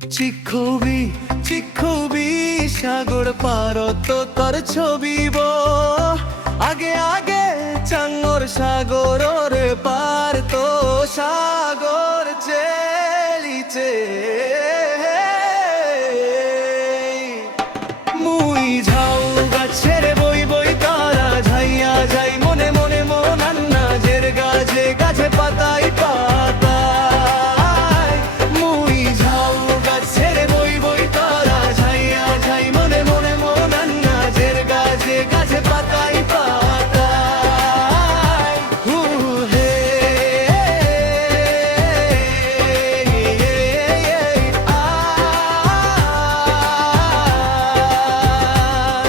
চিক্ষুবি চিক্ষুবি সাগর পারত তোর ছবিব আগে আগে চাঙ্গর সাগর পার তো সাগর চেলিছে মুই ঝাউ গাছের বই বই তারা ঝাইয়া যাই মনে মনে মনান্না জের গাছে গাছে পাতাই পাতায় মুই ঝাউ গাছের বই বই তারা ঝাইয়া যাই মনে মনে মনান্না জের গাছে গাছে পাতাই পাতায় হু হে আ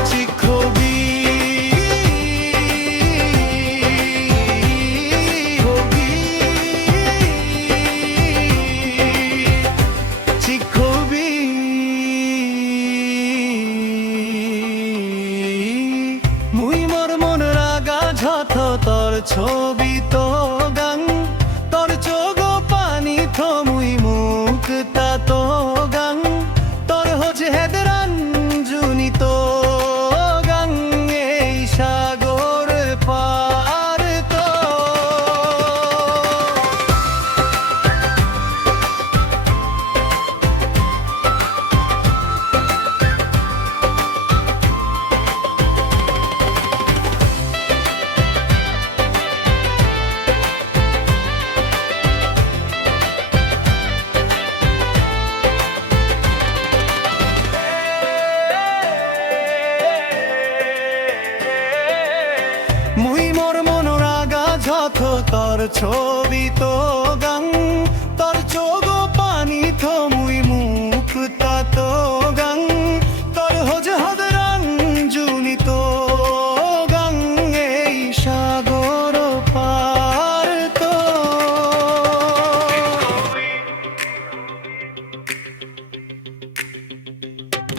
চিক্ষুবি চিক্ষুবি মুই মোর মন রাগা ঝথ তোর ছবি তো গাং তোর চোখ পানি থো মুই মুখ তা তো গাং তোর হচ্ছে হেদরান জুনি তো গাং এই সাগর পার তো মুই মোর মন রাগা ঝথ তোর ছবি তো গাং তোর চোখ পানি থো মুই মুখ তা তো গাং তোর হজ হদরাং জুনি তো গাং এই সাগর পার তো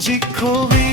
চিক্ষুবি